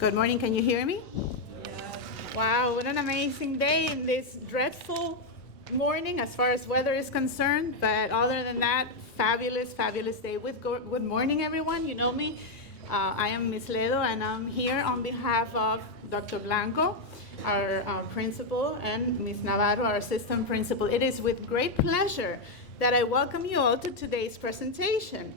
Good morning, can you hear me? Yes. Wow, what an amazing day in this dreadful morning as far as weather is concerned. But other than that, fabulous, fabulous day. Good morning, everyone. You know me. I am Ms. Ledo, and I'm here on behalf of Dr. Blanco, our principal, and Ms. Navarro, our assistant principal. It is with great pleasure that I welcome you all to today's presentation.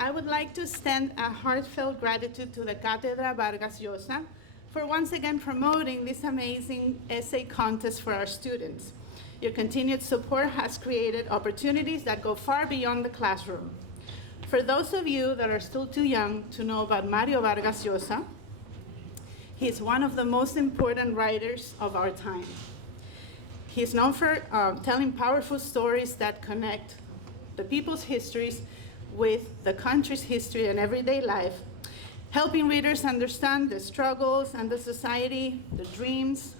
I would like to extend a heartfelt gratitude to the Cátedra Vargas Llosa for once again promoting this amazing essay contest for our students. Your continued support has created opportunities that go far beyond the classroom. For those of you that are still too young to know about Mario Vargas Llosa, he is one of the most important writers of our time. He is known for telling powerful stories that connect the people's histories with the country's history and everyday life, helping readers understand the struggles and the society, the dreams,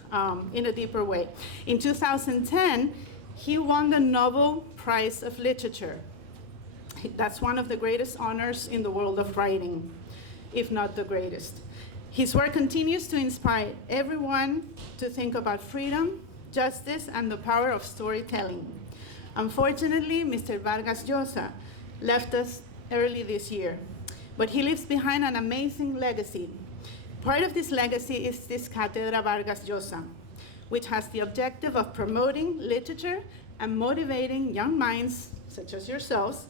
in a deeper way. In 2010, he won the Nobel Prize of Literature. That's one of the greatest honors in the world of writing, if not the greatest. His work continues to inspire everyone to think about freedom, justice, and the power of storytelling. Unfortunately, Mr. Vargas Llosa left us early this year, but he leaves behind an amazing legacy. Part of this legacy is this Cátedra Vargas Llosa, which has the objective of promoting literature and motivating young minds, such as yourselves,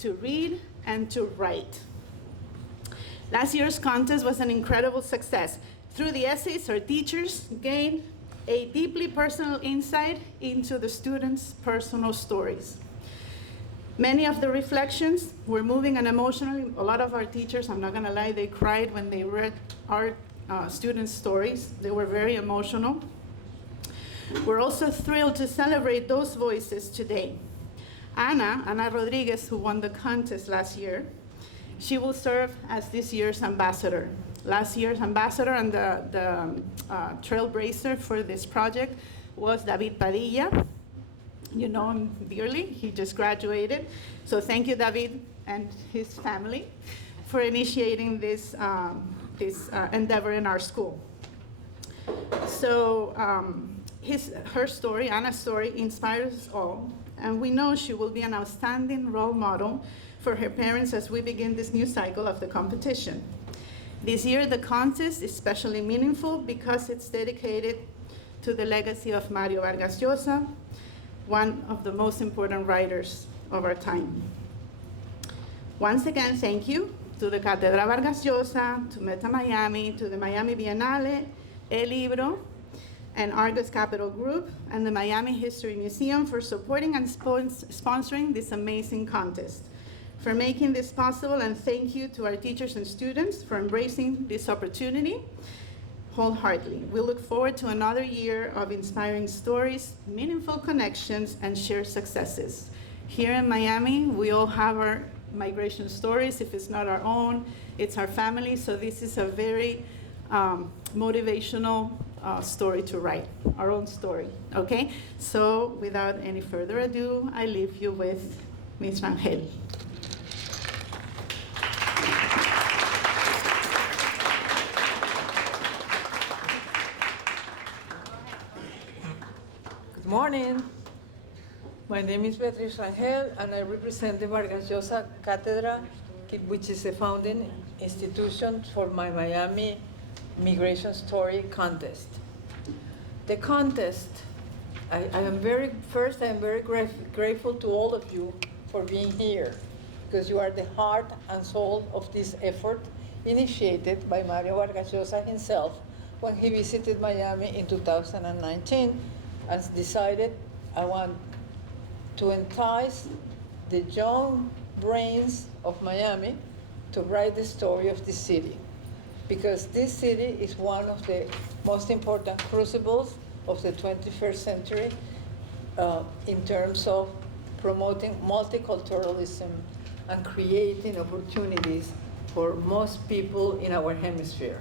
to read and to write. Last year's contest was an incredible success. Through the essays, our teachers gained a deeply personal insight into the students' personal stories. Many of the reflections were moving and emotional. A lot of our teachers, I'm not gonna lie, they cried when they read our students' stories. They were very emotional. We're also thrilled to celebrate those voices today. Ana Rodrigues, who won the contest last year, she will serve as this year's ambassador. Last year's ambassador and the trailblazer for this project was David Padilla. You know him dearly, he just graduated. So thank you, David and his family, for initiating this endeavor in our school. So her story, Anna's story, inspires us all, and we know she will be an outstanding role model for her parents as we begin this new cycle of the competition. This year, the contest is especially meaningful because it's dedicated to the legacy of Mario Vargas Llosa, one of the most important writers of our time. Once again, thank you to the Cátedra Vargas Llosa, to Meta Miami, to the Miami Biennale, El Libro, and Argos Capital Group, and the Miami History Museum for supporting and sponsoring this amazing contest, for making this possible, and thank you to our teachers and students for embracing this opportunity wholeheartedly. We look forward to another year of inspiring stories, meaningful connections, and shared successes. Here in Miami, we all have our migration stories. If it's not our own, it's our family. So this is a very motivational story to write, our own story, okay? So without any further ado, I leave you with Ms. Rangel. Good morning. My name is Beatrice Rangel, and I represent the Vargas Llosa Cátedra, which is the founding institution for my Miami Migration Story Contest. The contest, I am very grateful to all of you for being here, because you are the heart and soul of this effort initiated by Mario Vargas Llosa himself when he visited Miami in 2019 and decided, I want to entice the young brains of Miami to write the story of this city, because this city is one of the most important crucibles of the 21st century in terms of promoting multiculturalism and creating opportunities for most people in our hemisphere.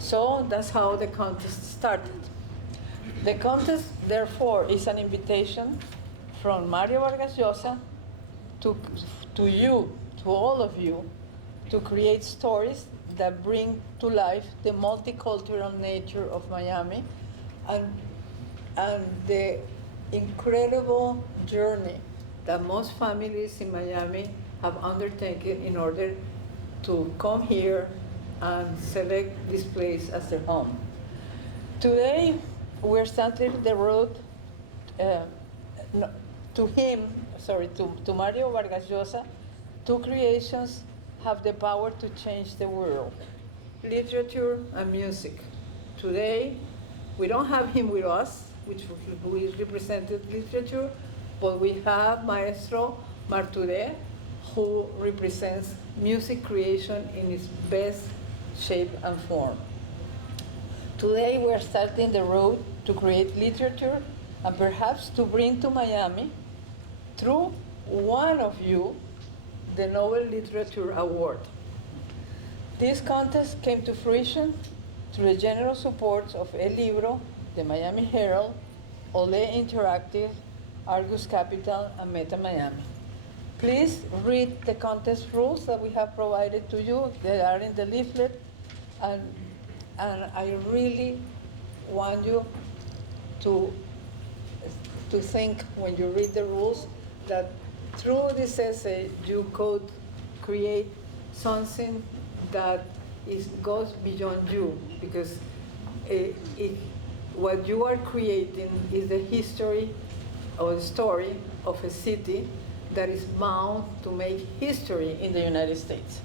So that's how the contest started. The contest, therefore, is an invitation from Mario Vargas Llosa to you, to all of you, to create stories that bring to life the multicultural nature of Miami and the incredible journey that most families in Miami have undertaken in order to come here and select this place as their home. Today, we're starting the road to Mario Vargas Llosa. Two creations have the power to change the world, literature and music. Today, we don't have him with us, who is represented literature, but we have Maestro Marturet, who represents music creation in its best shape and form. Today, we're starting the road to create literature and perhaps to bring to Miami, through one of you, the Nobel Literature Award. This contest came to fruition through the generous support of El Libro, the Miami Herald, Ole Interactive, Argus Capital, and Meta Miami. Please read the contest rules that we have provided to you. They are in the leaflet, and I really want you to think when you read the rules that through this essay you could create something that goes beyond you, because what you are creating is the history or the story of a city that is bound to make history in the United States.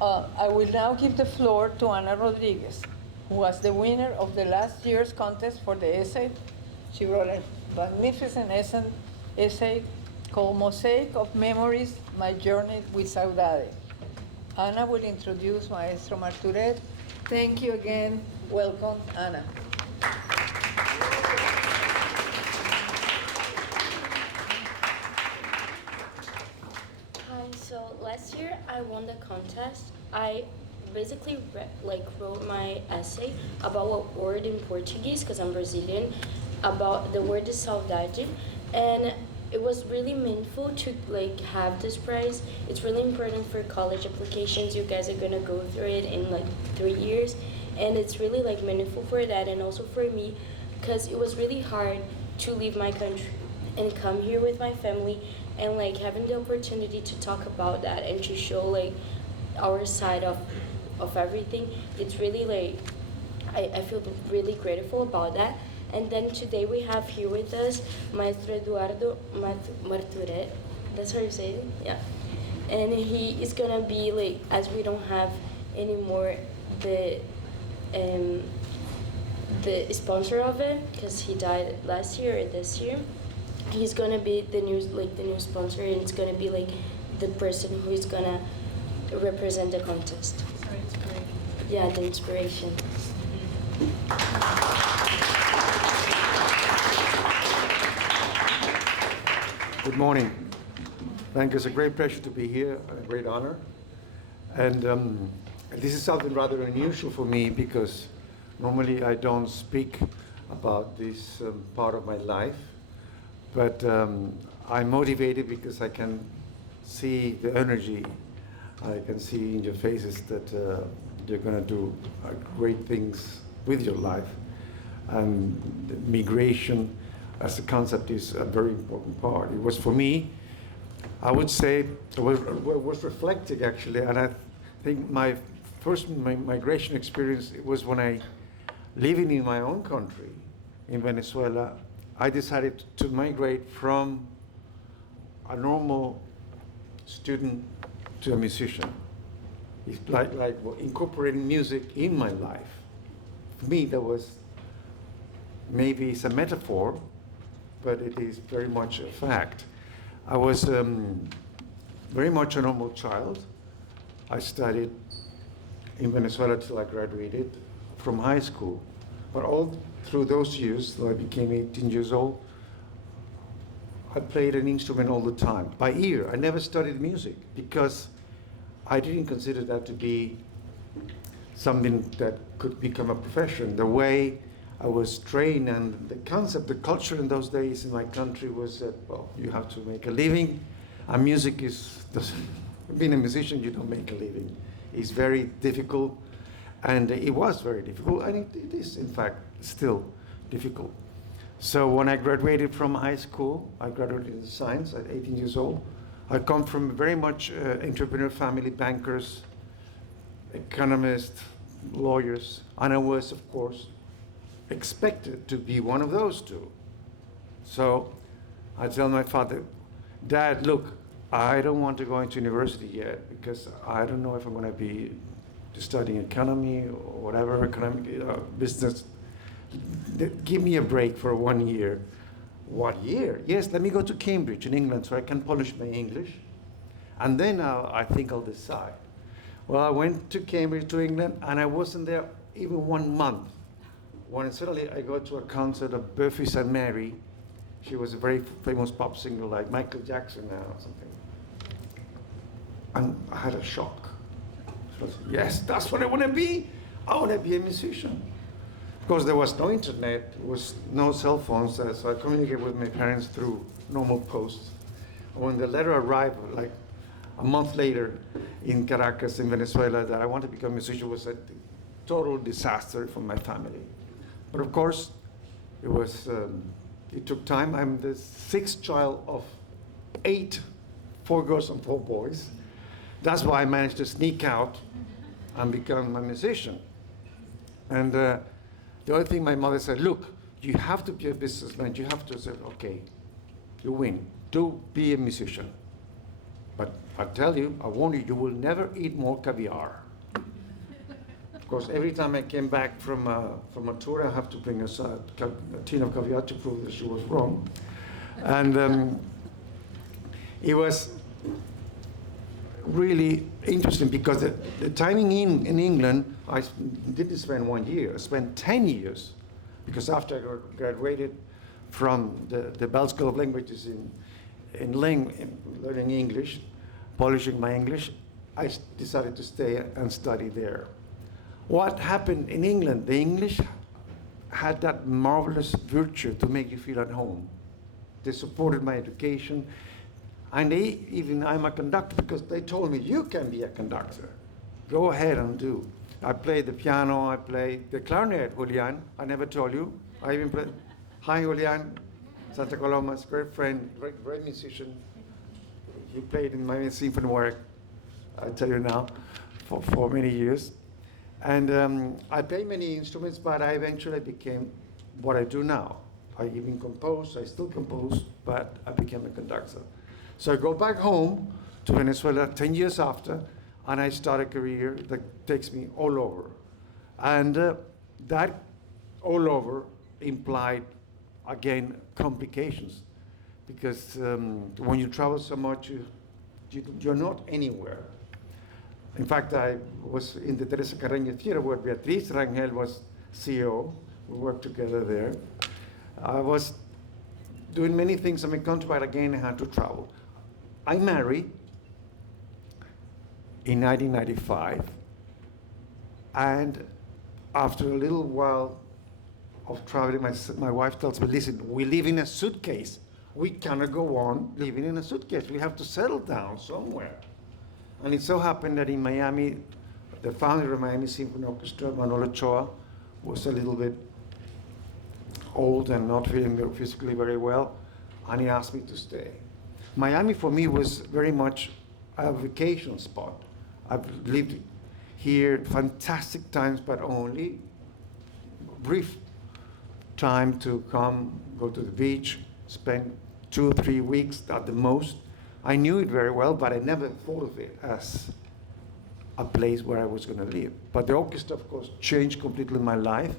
I will now give the floor to Ana Rodrigues, who was the winner of the last year's contest for the essay. She wrote a magnificent essay called Mosaic of Memories, My Journey with Saudade. Ana will introduce Maestro Marturet. Thank you again. Welcome, Ana. Hi, so last year I won the contest. I basically wrote my essay about what word in Portuguese, because I'm Brazilian, about the word is saudade, and it was really meaningful to have this prize. It's really important for college applications. You guys are gonna go through it in 3 years, and it's really meaningful for that, and also for me, because it was really hard to leave my country and come here with my family, and having the opportunity to talk about that and to show our side of everything. It's really I feel really grateful about that. And then today we have here with us Maestro Eduardo Marturet. That's how you say it? Yeah. And he is gonna be as we don't have anymore the sponsor of it, because he died last year or this year. He's gonna be the new sponsor, and it's gonna be the person who is gonna represent the contest. Sorry, it's great. Yeah, the inspiration. Good morning. Thank you. It's a great pleasure to be here, and a great honor. And this is something rather unusual for me, because normally I don't speak about this part of my life. But I'm motivated because I can see the energy. I can see in your faces that you're going to do great things with your life. And migration as a concept is a very important part. It was for me, I would say, it was reflecting actually, and I think my first migration experience was when I, living in my own country, in Venezuela, I decided to migrate from a normal student to a musician. It's like incorporating music in my life. For me, that was, maybe it's a metaphor, but it is very much a fact. I was very much a normal child. I studied in Venezuela till I graduated from high school. But all through those years, till I became 18 years old, I played an instrument all the time, by ear. I never studied music because I didn't consider that to be something that could become a profession. The way I was trained, and the concept, the culture in those days in my country was that, well, you have to make a living, and music is, being a musician, you don't make a living. is very difficult, and it was very difficult, and it is, in fact, still difficult. So when I graduated from high school, I graduated in science at 18 years old. I come from very much entrepreneur family, bankers, economists, lawyers, and I was, of course, expected to be one of those two. So I tell my father, Dad, look, I don't want to go into university yet because I don't know if I'm going to be studying economy or whatever, economic business. Give me a break for 1 year. What year? Yes, let me go to Cambridge in England so I can polish my English. And then I think I'll decide. Well, I went to Cambridge, to England, and I wasn't there even 1 month. When suddenly I go to a concert of Buffy St. Mary. She was a very famous pop singer like Michael Jackson now or something. And I had a shock. So I said, yes, that's what I want to be. I want to be a musician. Of course, there was no internet, there was no cell phones, so I communicated with my parents through normal posts. And when the letter arrived, like a month later in Caracas, in Venezuela, that I want to become a musician, was a total disaster for my family. But of course, it was, it took time. I'm the 6th child of 8, 4 girls and 4 boys. That's why I managed to sneak out and become a musician. And the other thing my mother said, look, you have to be a businessman. You have to say, okay, you win. Do be a musician. But I tell you, I warn you, you will never eat more caviar. Of course, every time I came back from a tour, I have to bring a tin of caviar to prove that she was wrong. And it was really interesting because the timing in England, I didn't spend 1 year. I spent 10 years because after I graduated from the Bell School of Languages in learning English, polishing my English, I decided to stay and study there. What happened in England, the English had that marvelous virtue to make you feel at home. They supported my education. And I'm a conductor because they told me, you can be a conductor. Go ahead and do. I played the piano, I played the clarinet, Julian. I never told you. I even played, hi Julian, Santa Coloma's great friend, great musician. He played in my symphony work, I tell you now, for many years. And I played many instruments, but I eventually became what I do now. I even compose, I still compose, but I became a conductor. So I go back home to Venezuela 10 years after, and I start a career that takes me all over. And that all over implied, again, complications. Because when you travel so much, you're not anywhere. In fact, I was in the Teresa Carreño Theater where Beatrice Rangel was CEO. We worked together there. I was doing many things in my country, but again, I had to travel. I married in 1995, and after a little while of traveling, my wife tells me, listen, we live in a suitcase. We cannot go on living in a suitcase. We have to settle down somewhere. And it so happened that in Miami, the founder of Miami Symphony Orchestra, Manolo Ochoa, was a little bit old and not feeling physically very well, and he asked me to stay. Miami for me was very much a vacation spot. I've lived here fantastic times, but only brief time to come, go to the beach, spend 2 or 3 weeks at the most. I knew it very well, but I never thought of it as a place where I was going to live. But the orchestra, of course, changed completely my life.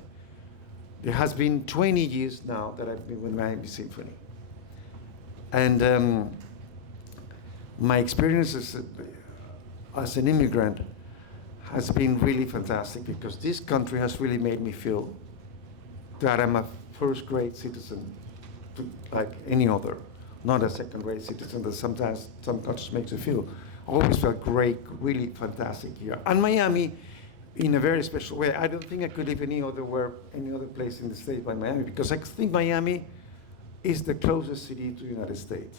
It has been 20 years now that I've been with Miami Symphony. And my experience as an immigrant has been really fantastic because this country has really made me feel that I'm a first-grade citizen like any other, not a second-rate citizen that sometimes some countries makes you feel. I always felt great, really fantastic here. And Miami, in a very special way, I don't think I could live any other place in the States but Miami, because I think Miami is the closest city to the United States.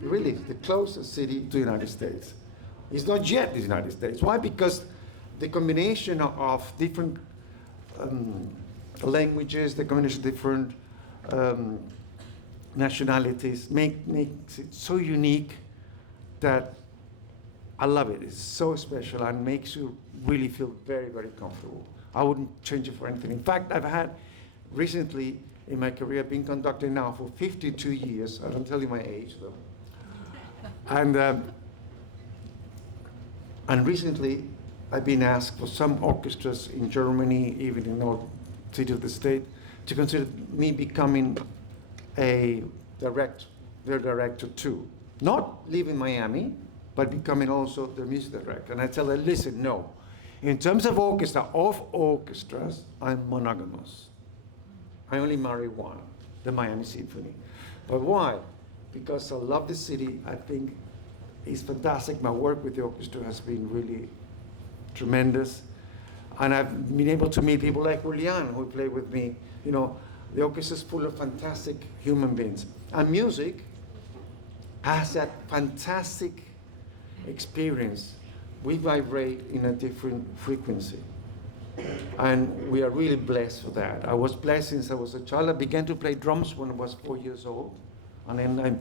Really, the closest city to the United States. It's not yet the United States. Why? Because the combination of different languages, the combination of different nationalities makes it so unique that I love it. It's so special and makes you really feel very, very comfortable. I wouldn't change it for anything. In fact, I've had recently in my career, I've been conducting now for 52 years. I don't tell you my age though. And recently, I've been asked for some orchestras in Germany, even in North City of the State, to consider me becoming their director too. Not leaving Miami, but becoming also the music director. And I tell her, listen, no. In terms of orchestras, I'm monogamous. I only marry one, the Miami Symphony. But why? Because I love the city. I think it's fantastic. My work with the orchestra has been really tremendous. And I've been able to meet people like Julian, who play with me. You know, the orchestra is full of fantastic human beings. And music has that fantastic experience. We vibrate in a different frequency. And we are really blessed for that. I was blessed since I was a child. I began to play drums when I was 4 years old. And then I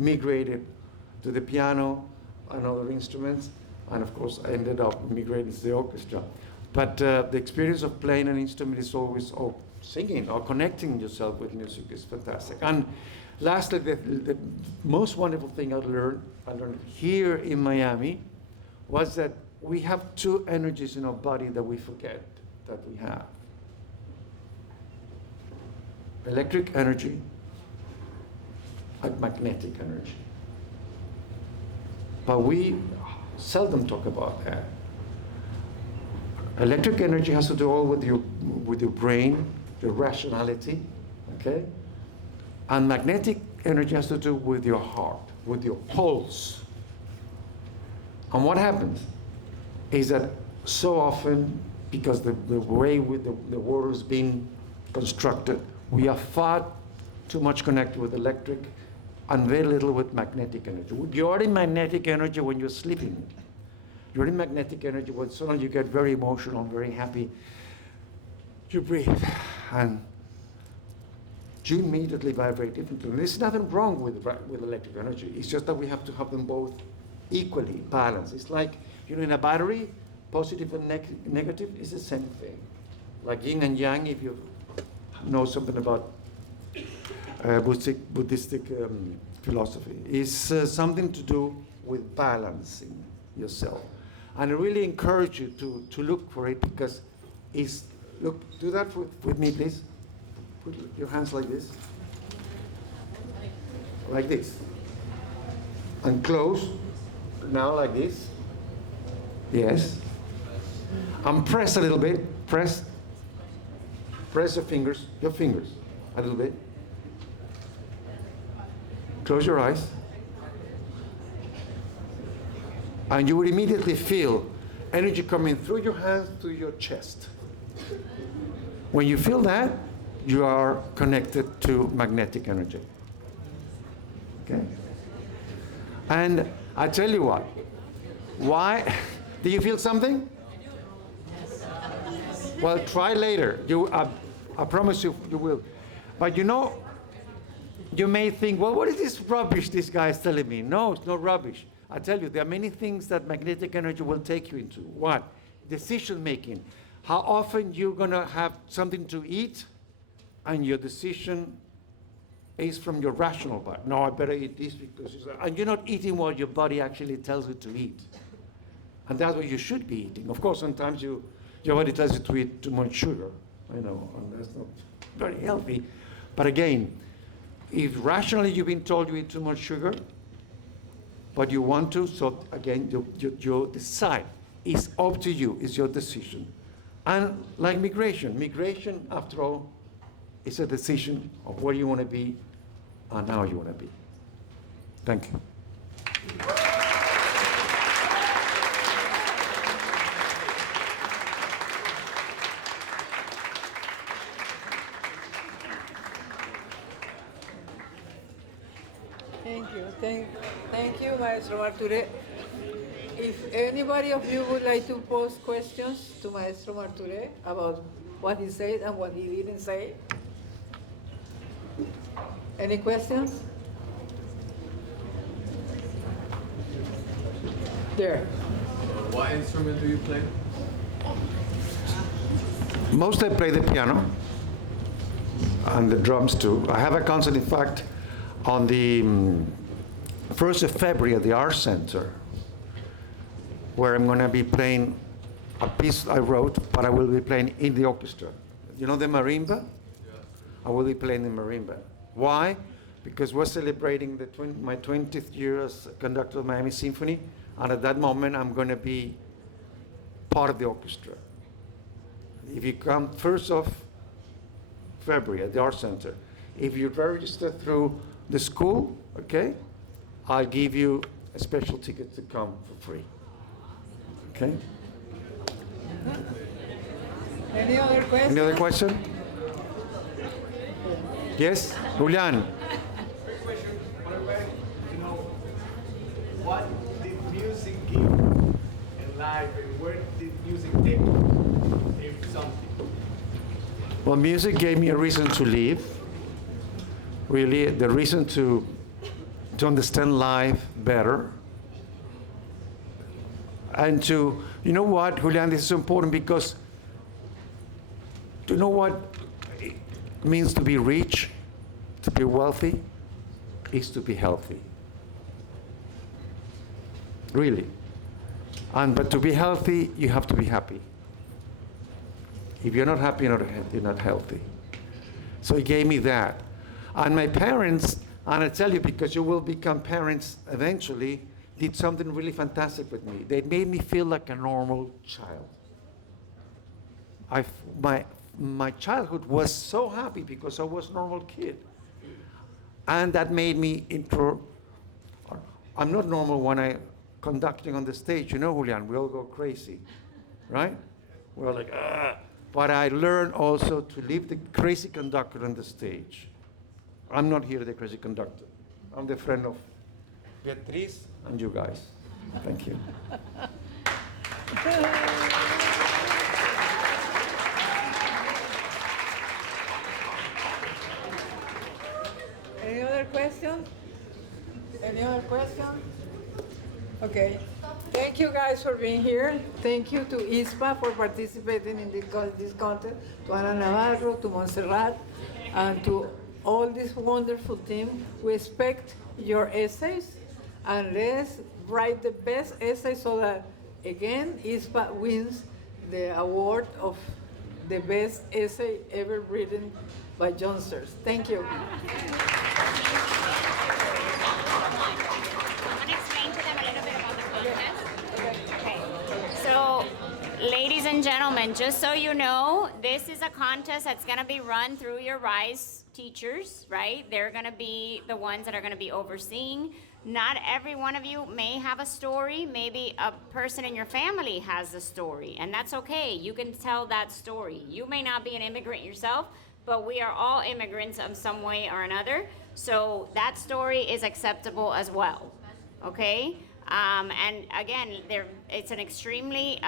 migrated to the piano and other instruments. And of course, I ended up migrating to the orchestra. But the experience of playing an instrument is always, or singing, or connecting yourself with music is fantastic. And lastly, the most wonderful thing I learned here in Miami was that we have two energies in our body that we forget that we have. Electric energy and magnetic energy. But we seldom talk about that. Electric energy has to do all with your brain, your rationality, okay? And magnetic energy has to do with your heart, with your pulse. And what happens is that so often, because the way the world is being constructed, we are far too much connected with electric and very little with magnetic energy. You're in magnetic energy when you're sleeping. You're in magnetic energy when suddenly you get very emotional, very happy. You breathe, and you immediately vibrate differently. And there's nothing wrong with electric energy. It's just that we have to have them both equally balanced. It's like, you know, in a battery, positive and negative is the same thing. Like yin and yang, if you know something about Buddhistic philosophy, is something to do with balancing yourself. And I really encourage you to look for it, because it's, look, do that with me, please. Put your hands like this. Like this. And close. Now like this. Yes. And press a little bit. Press your fingers a little bit. Close your eyes. And you will immediately feel energy coming through your hands to your chest. When you feel that, you are connected to magnetic energy. Okay? And I tell you what, why? Do you feel something? Well, try later. I promise you will. But you know, you may think, well, what is this rubbish this guy is telling me? No, it's not rubbish. I tell you, there are many things that magnetic energy will take you into. What? Decision making. How often you're going to have something to eat and your decision is from your rational part. No, I better eat this because and you're not eating what your body actually tells you to eat. And that's what you should be eating. Of course, sometimes your body tells you to eat too much sugar. I know, and that's not very healthy. But again, if rationally you've been told you eat too much sugar, but you want to, so again, you decide. It's up to you, it's your decision. And like migration, after all, is a decision of where you want to be and how you want to be. Thank you. Thank you, Maestro Marturet. If anybody of you would like to pose questions to Maestro Marturet about what he said and what he didn't say. Any questions? There. What instrument do you play? Most I play the piano and the drums too. I have a concert, in fact, on the 1st of February at the Arts Center, where I'm going to be playing a piece I wrote, but I will be playing in the orchestra. You know the marimba? Yeah. I will be playing the marimba. Why? Because we're celebrating my 20th year as conductor of Miami Symphony, and at that moment I'm going to be part of the orchestra. If you come 1st of February at the Art Center, if you register through the school, okay, I'll give you a special ticket to come for free. Okay? Any other questions? Any other question? Yes, Julian. Quick question. What about, you know, what did music give in life, and where did music take you? If something. Well, music gave me a reason to live. Really, the reason to understand life better. And to, you know what, Julian, this is important because do you know what it means to be rich, to be wealthy, is to be healthy. Really. But to be healthy, you have to be happy. If you're not happy, you're not healthy. So he gave me that. And my parents, and I tell you because you will become parents eventually, did something really fantastic with me. They made me feel like a normal child. My childhood was so happy because I was a normal kid. And that made me I'm not normal when I'm conducting on the stage. You know, Julian, we all go crazy, right? We're like, ah. But I learned also to leave the crazy conductor on the stage. I'm not here the crazy conductor. I'm the friend of Beatrice and you guys. Thank you. Any other questions? Any other questions? Okay. Thank you guys for being here. Thank you to ISPA for participating in this contest, to Ana Navarro, to Monserrat, and to all this wonderful team. We expect your essays, and let's write the best essay so that, again, ISPA wins the award of the best essay ever written by youngsters. Thank you. So, ladies and gentlemen, just so you know, this is a contest that's going to be run through your RISE teachers, right? They're going to be the ones that are going to be overseeing. Not every one of you may have a story. Maybe a person in your family has a story, and that's okay. You can tell that story. You may not be an immigrant yourself, but we are all immigrants in some way or another. So that story is acceptable as well, okay? And again, it's an extremely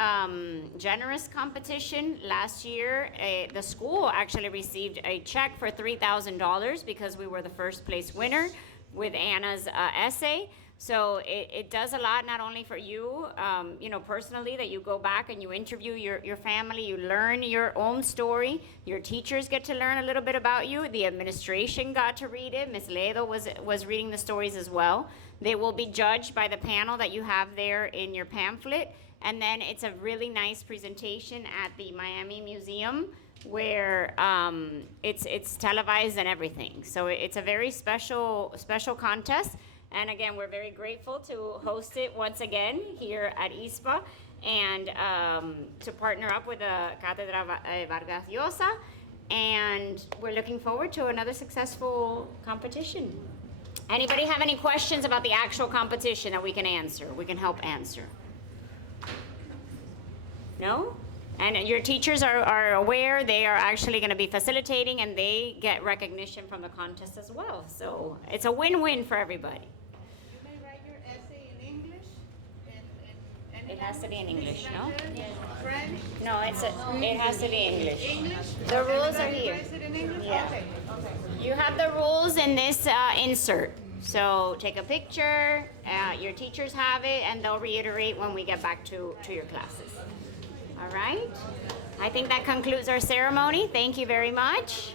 generous competition. Last year, the school actually received a check for $3,000 because we were the first place winner with Anna's essay. So it does a lot, not only for you, personally, that you go back and you interview your family, you learn your own story, your teachers get to learn a little bit about you, the administration got to read it, Ms. Ledo was reading the stories as well. They will be judged by the panel that you have there in your pamphlet, and then it's a really nice presentation at the Miami Museum where it's televised and everything. So it's a very special contest. And again, we're very grateful to host it once again here at ISPA and to partner up with the Cátedra Vargas Llosa. And we're looking forward to another successful competition. Anybody have any questions about the actual competition that we can answer? We can help answer. No? And your teachers are aware. They are actually going to be facilitating, and they get recognition from the contest as well. So it's a win-win for everybody. You may write your essay in English and It has to be in English, no? French? No, it has to be English. English? The rules are Everybody here. writes it in English? Yeah. Okay, okay. You have the rules in this insert. So take a picture, your teachers have it, and they'll reiterate when we get back to your classes. All right? I think that concludes our ceremony. Thank you very much.